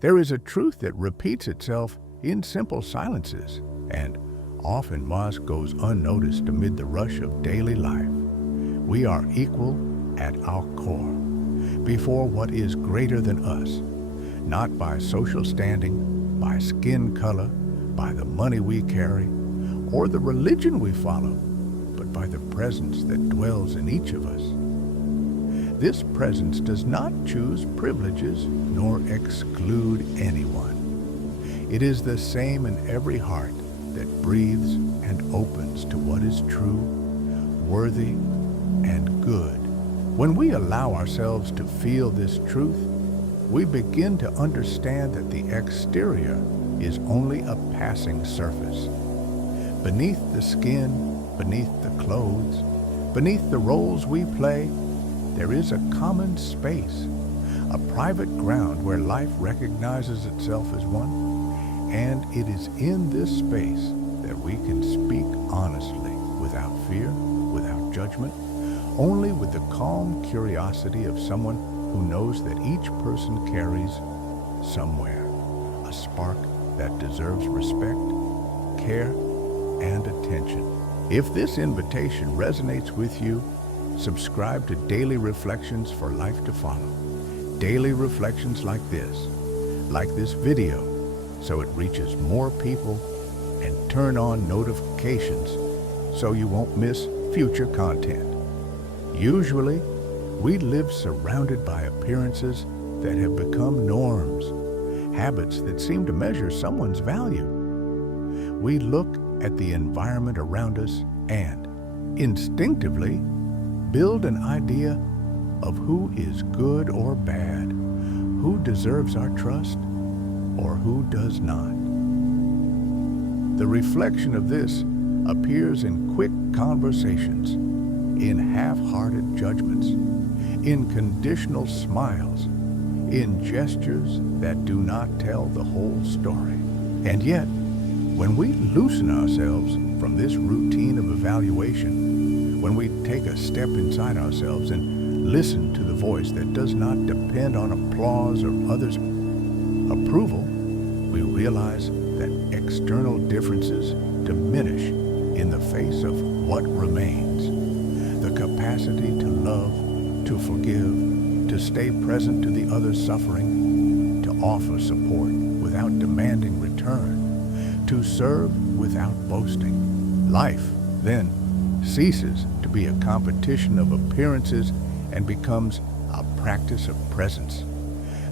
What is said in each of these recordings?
There is a truth that repeats itself in simple silences and often goes unnoticed amid the rush of daily life. We are equal at our core before what is greater than us, not by social standing, by skin color, by the money we carry, or the religion we follow, but by the presence that dwells in each of us. This presence does not choose privileges nor exclude anyone. It is the same in every heart that breathes and opens to what is true, worthy, and good. When we allow ourselves to feel this truth, we begin to understand that the exterior is only a passing surface. Beneath the skin, beneath the clothes, beneath the roles we play, there is a common space, a private ground where life recognizes itself as one, and it is in this space that we can speak honestly, without fear, without judgment, only with the calm curiosity of someone who knows that each person carries somewhere a spark that deserves respect, care, and attention. If this invitation resonates with you, subscribe to Daily Reflections for life to follow. Daily reflections like this video, so it reaches more people, and turn on notifications so you won't miss future content. Usually, we live surrounded by appearances that have become norms, habits that seem to measure someone's value. We look at the environment around us and, instinctively, build an idea of who is good or bad, who deserves our trust, or who does not. The reflection of this appears in quick conversations, in half-hearted judgments, in conditional smiles, in gestures that do not tell the whole story. And yet, when we loosen ourselves from this routine of evaluation, when we take a step inside ourselves and listen to the voice that does not depend on applause or others' approval, we realize that external differences diminish in the face of what remains. The capacity to love, to forgive, to stay present to the other's suffering, to offer support without demanding return, to serve without boasting. Life, then, ceases to be a competition of appearances and becomes a practice of presence.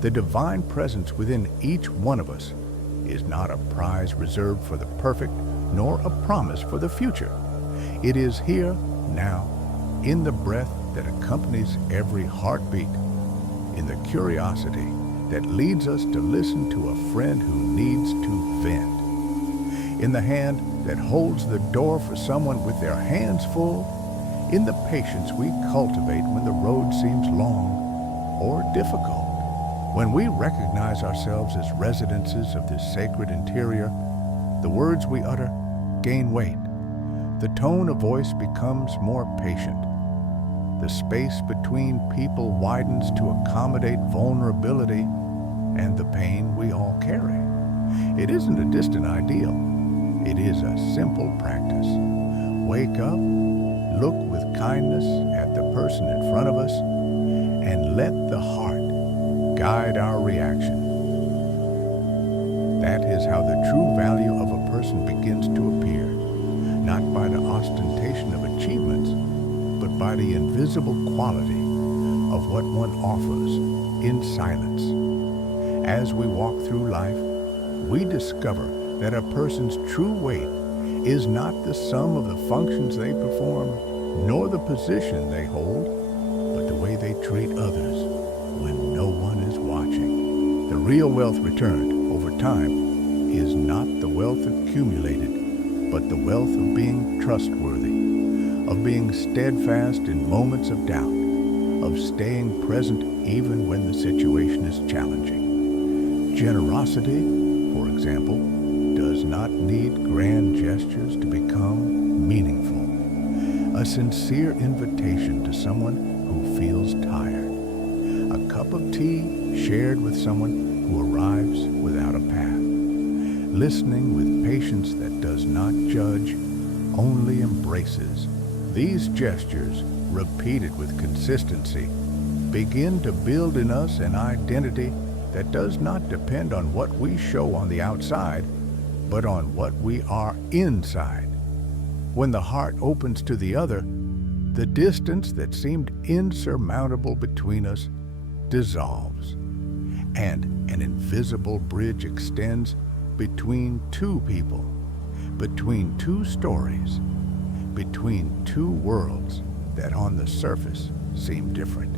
The divine presence within each one of us is not a prize reserved for the perfect, nor a promise for the future. It is here, now, in the breath that accompanies every heartbeat, in the curiosity that leads us to listen to a friend who needs to vent, in the hand that holds the door for someone with their hands full, in the patience we cultivate when the road seems long or difficult. When we recognize ourselves as residences of this sacred interior, the words we utter gain weight. The tone of voice becomes more patient. The space between people widens to accommodate vulnerability and the pain we all carry. It isn't a distant ideal. It is a simple practice. Wake up, look with kindness at the person in front of us, and let the heart guide our reaction. That is how the true value of a person begins to appear, not by the ostentation of achievements, but by the invisible quality of what one offers in silence. As we walk through life, we discover that a person's true weight is not the sum of the functions they perform, nor the position they hold, but the way they treat others when no one is watching. The real wealth returned over time is not the wealth accumulated, but the wealth of being trustworthy, of being steadfast in moments of doubt, of staying present even when the situation is challenging. Generosity, for example, does not need grand gestures to become meaningful. A sincere invitation to someone who feels tired, a cup of tea shared with someone who arrives without a path, listening with patience that does not judge, only embraces. These gestures, repeated with consistency, begin to build in us an identity that does not depend on what we show on the outside, but on what we are inside. When the heart opens to the other, the distance that seemed insurmountable between us dissolves, and an invisible bridge extends between two people, between two stories, between two worlds that on the surface seem different.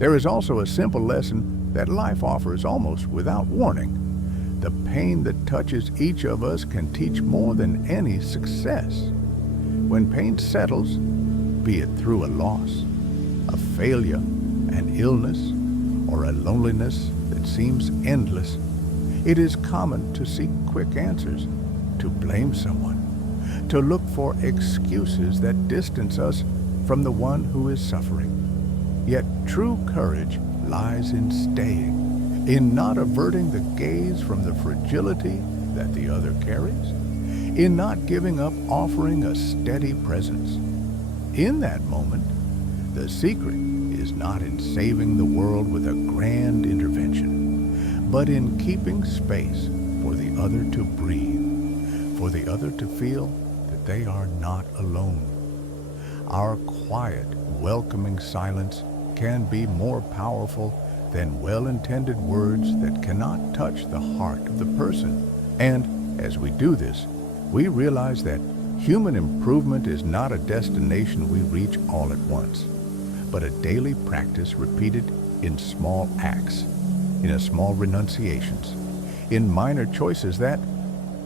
There is also a simple lesson that life offers almost without warning. The pain that touches each of us can teach more than any success. When pain settles, be it through a loss, a failure, an illness, or a loneliness that seems endless, it is common to seek quick answers, to blame someone, to look for excuses that distance us from the one who is suffering. Yet true courage lies in staying, in not averting the gaze from the fragility that the other carries, in not giving up offering a steady presence. In that moment, the secret is not in saving the world with a grand intervention, but in keeping space for the other to breathe, for the other to feel that they are not alone. Our quiet, welcoming silence can be more powerful than well-intended words that cannot touch the heart of the person. And as we do this, we realize that human improvement is not a destination we reach all at once, but a daily practice repeated in small acts, in small renunciations, in minor choices that,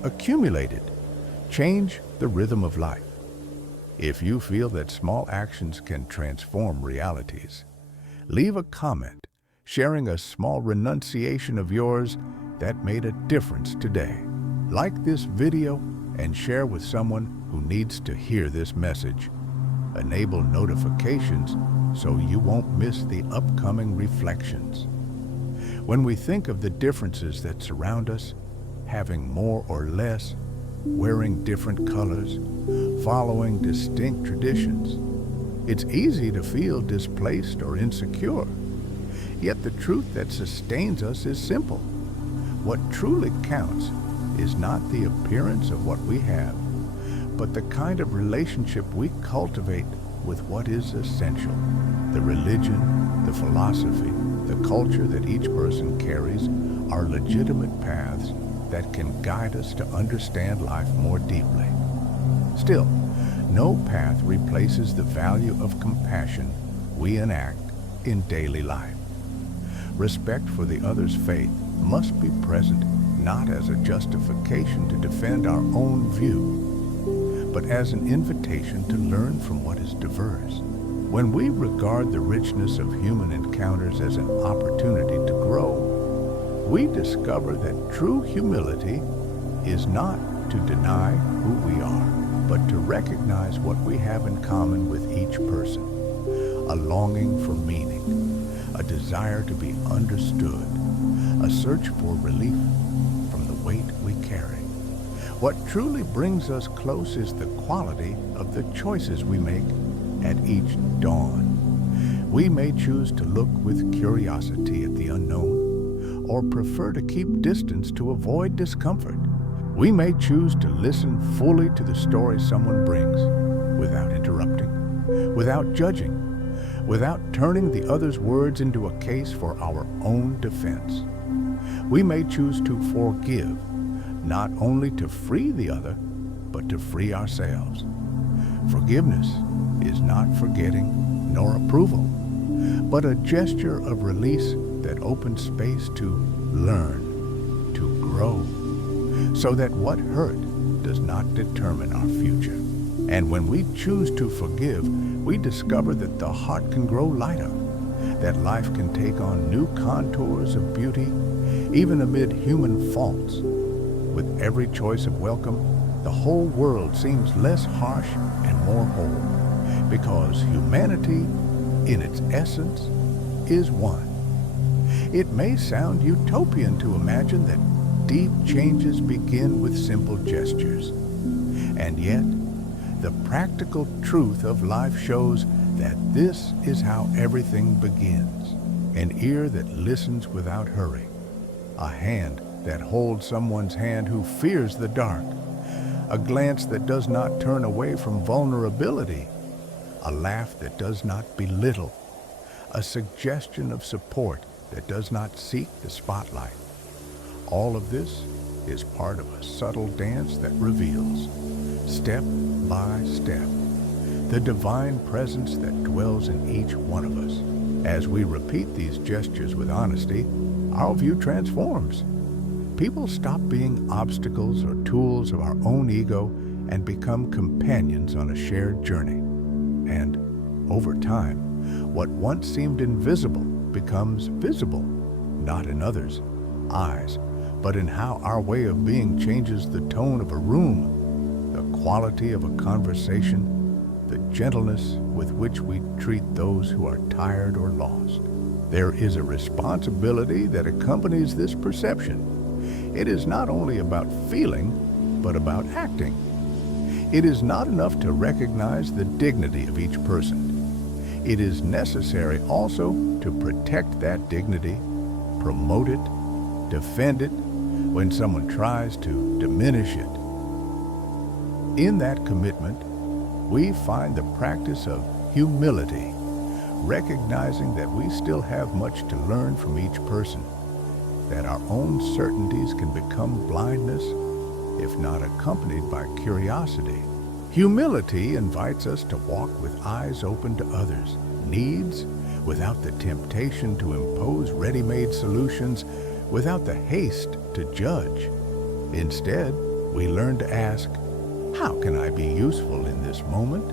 accumulated, change the rhythm of life. If you feel that small actions can transform realities, leave a comment sharing a small renunciation of yours that made a difference today. Like this video and share with someone who needs to hear this message. Enable notifications so you won't miss the upcoming reflections. When we think of the differences that surround us, having more or less, wearing different colors, following distinct traditions, it's easy to feel displaced or insecure. Yet the truth that sustains us is simple. What truly counts is not the appearance of what we have, but the kind of relationship we cultivate with what is essential. The religion, the philosophy, the culture that each person carries are legitimate paths that can guide us to understand life more deeply. Still, no path replaces the value of compassion we enact in daily life. Respect for the other's faith must be present not as a justification to defend our own view, but as an invitation to learn from what is diverse. When we regard the richness of human encounters as an opportunity to grow, we discover that true humility is not to deny who we are, but to recognize what we have in common with each person. A longing for meaning, a desire to be understood, a search for relief from the weight we carry. What truly brings us close is the quality of the choices we make at each dawn. We may choose to look with curiosity at the unknown, or prefer to keep distance to avoid discomfort. We may choose to listen fully to the story someone brings, without interrupting, without judging, without turning the other's words into a case for our own defense. We may choose to forgive, not only to free the other, but to free ourselves. Forgiveness is not forgetting nor approval, but a gesture of release that opens space to learn, to grow, so that what hurt does not determine our future. And when we choose to forgive, we discover that the heart can grow lighter, that life can take on new contours of beauty, even amid human faults. With every choice of welcome, the whole world seems less harsh and more whole, because humanity, in its essence, is one. It may sound utopian to imagine that deep changes begin with simple gestures. And yet, the practical truth of life shows that this is how everything begins. An ear that listens without hurry. A hand that holds someone's hand who fears the dark. A glance that does not turn away from vulnerability. A laugh that does not belittle. A suggestion of support that does not seek the spotlight. All of this is part of a subtle dance that reveals, step by step, the divine presence that dwells in each one of us. As we repeat these gestures with honesty, our view transforms. People stop being obstacles or tools of our own ego and become companions on a shared journey. And over time, what once seemed invisible becomes visible, not in others' eyes, but in how our way of being changes the tone of a room, the quality of a conversation, the gentleness with which we treat those who are tired or lost. There is a responsibility that accompanies this perception. It is not only about feeling, but about acting. It is not enough to recognize the dignity of each person. It is necessary also to protect that dignity, promote it, defend it when someone tries to diminish it. In that commitment, we find the practice of humility, recognizing that we still have much to learn from each person, that our own certainties can become blindness if not accompanied by curiosity. Humility invites us to walk with eyes open to others' needs, without the temptation to impose ready-made solutions, without the haste to judge. Instead, we learn to ask, how can I be useful in this moment?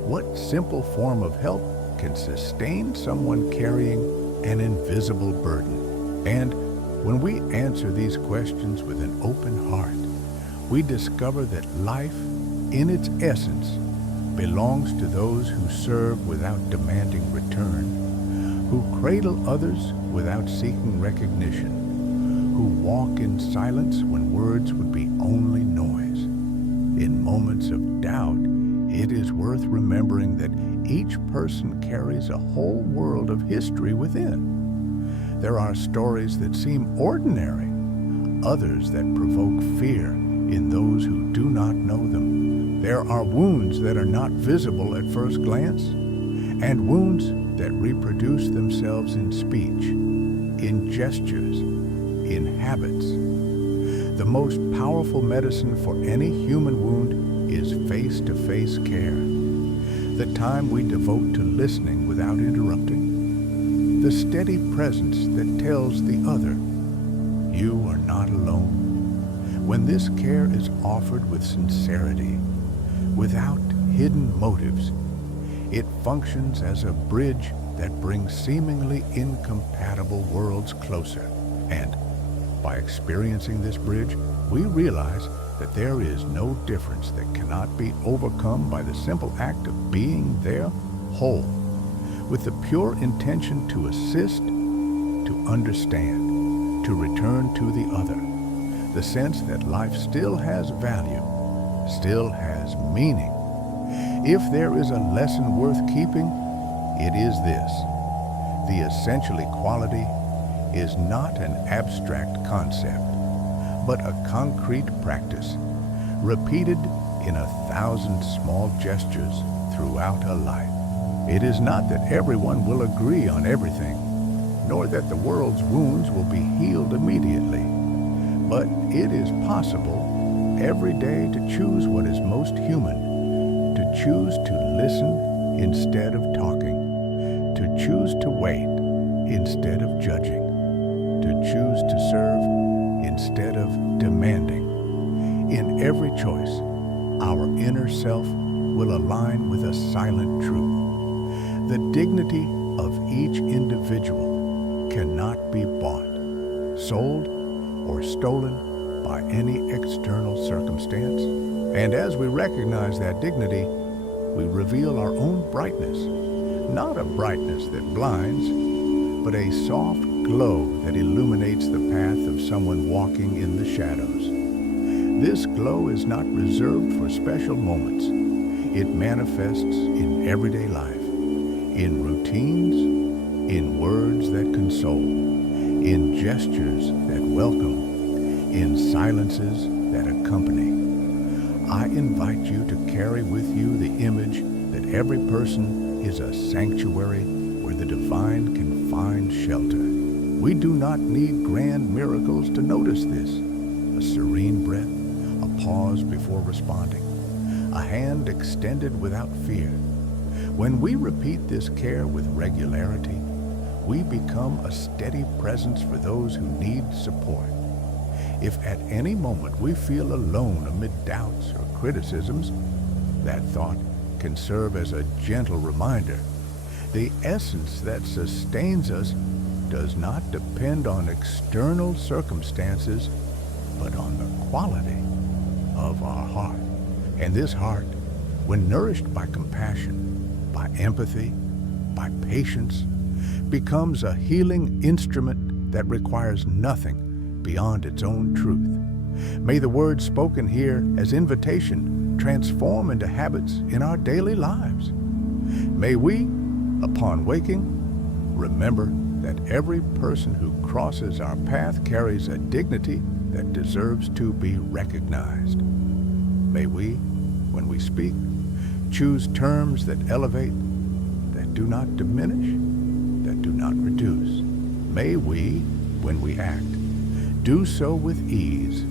What simple form of help can sustain someone carrying an invisible burden? And when we answer these questions with an open heart, we discover that life, in its essence, belongs to those who serve without demanding return, who cradle others without seeking recognition, who walk in silence when words would be only noise. In moments of doubt, it is worth remembering that each person carries a whole world of history within. There are stories that seem ordinary, others that provoke fear in those who do not know them. There are wounds that are not visible at first glance, and wounds that reproduce themselves in speech, in gestures, in habits. The most powerful medicine for any human wound is face-to-face care. The time we devote to listening without interrupting. The steady presence that tells the other, you are not alone. When this care is offered with sincerity, without hidden motives, it functions as a bridge that brings seemingly incompatible worlds closer. And by experiencing this bridge, we realize that there is no difference that cannot be overcome by the simple act of being there whole, with the pure intention to assist, to understand, to return to the other, the sense that life still has value, still has meaning. If there is a lesson worth keeping, it is this: the essential equality is not an abstract concept, but a concrete practice, repeated in 1,000 small gestures throughout a life. It is not that everyone will agree on everything, nor that the world's wounds will be healed immediately, but it is possible every day to choose what is most human, to choose to listen instead of talking, to choose to wait instead of judging, to choose to serve instead of demanding. In every choice, our inner self will align with a silent truth. The dignity of each individual cannot be bought, sold, or stolen by any external circumstance. And as we recognize that dignity, we reveal our own brightness, not a brightness that blinds, but a soft, glow that illuminates the path of someone walking in the shadows. This glow is not reserved for special moments. It manifests in everyday life, in routines, in words that console, in gestures that welcome, in silences that accompany. I invite you to carry with you the image that every person is a sanctuary where the divine can find shelter. We do not need grand miracles to notice this. A serene breath, a pause before responding, a hand extended without fear. When we repeat this care with regularity, we become a steady presence for those who need support. If at any moment we feel alone amid doubts or criticisms, that thought can serve as a gentle reminder. The essence that sustains us does not depend on external circumstances, but on the quality of our heart. And this heart, when nourished by compassion, by empathy, by patience, becomes a healing instrument that requires nothing beyond its own truth. May the words spoken here as invitation transform into habits in our daily lives. May we, upon waking, remember that every person who crosses our path carries a dignity that deserves to be recognized. May we, when we speak, choose terms that elevate, that do not diminish, that do not reduce. May we, when we act, do so with ease,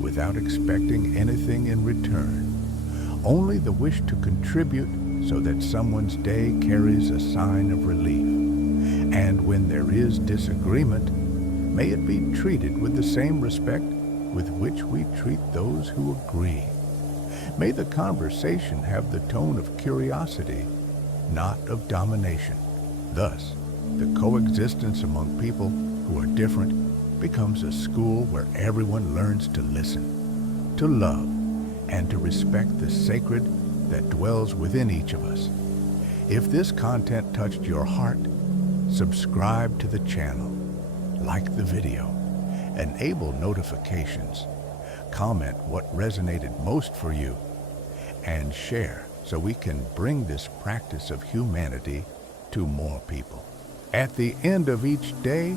without expecting anything in return, only the wish to contribute so that someone's day carries a sign of relief. And when there is disagreement, may it be treated with the same respect with which we treat those who agree. May the conversation have the tone of curiosity, not of domination. Thus, the coexistence among people who are different becomes a school where everyone learns to listen, to love, and to respect the sacred that dwells within each of us. If this content touched your heart, subscribe to the channel, like the video, enable notifications, comment what resonated most for you, and share so we can bring this practice of humanity to more people. At the end of each day,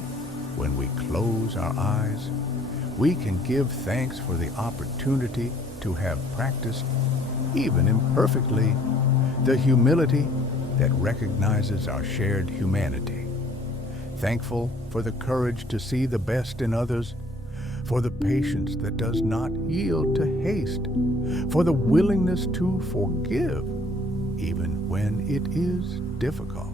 when we close our eyes, we can give thanks for the opportunity to have practiced, even imperfectly, the humility that recognizes our shared humanity. Thankful for the courage to see the best in others, for the patience that does not yield to haste, for the willingness to forgive, even when it is difficult.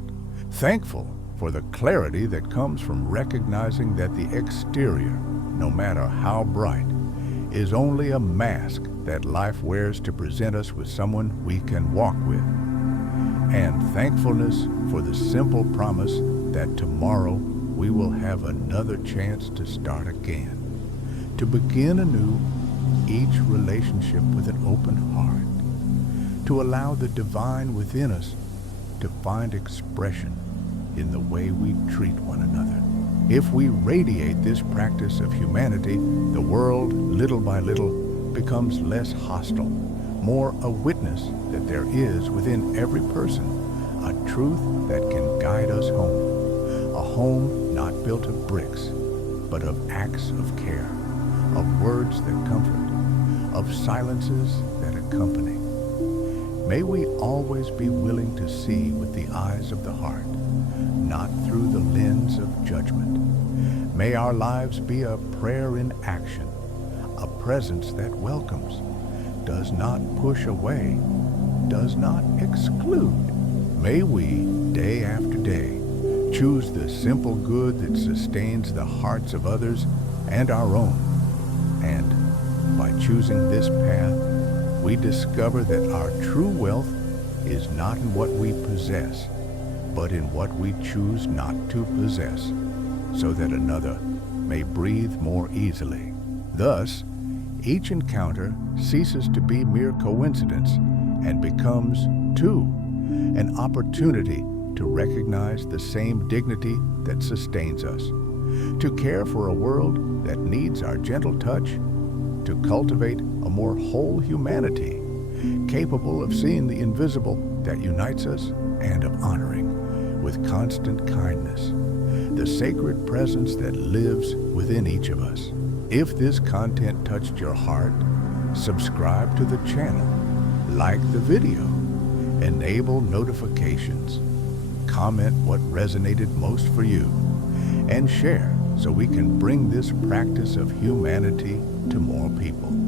Thankful for the clarity that comes from recognizing that the exterior, no matter how bright, is only a mask that life wears to present us with someone we can walk with. And thankfulness for the simple promise that tomorrow we will have another chance to start again, to begin anew each relationship with an open heart, to allow the divine within us to find expression in the way we treat one another. If we radiate this practice of humanity, the world, little by little, becomes less hostile, more a witness that there is within every person a truth that can guide us home, a home not built of bricks, but of acts of care, of words that comfort, of silences that accompany. May we always be willing to see with the eyes of the heart, not through the lens of judgment. May our lives be a prayer in action, a presence that welcomes, does not push away, does not exclude. May we, day after day, choose the simple good that sustains the hearts of others and our own. And by choosing this path, we discover that our true wealth is not in what we possess, but in what we choose not to possess, so that another may breathe more easily. Thus, each encounter ceases to be mere coincidence and becomes, too, an opportunity to recognize the same dignity that sustains us, to care for a world that needs our gentle touch, to cultivate a more whole humanity, capable of seeing the invisible that unites us and of honoring, with constant kindness, the sacred presence that lives within each of us. If this content touched your heart, subscribe to the channel, like the video, enable notifications, comment what resonated most for you, and share so we can bring this practice of humanity to more people.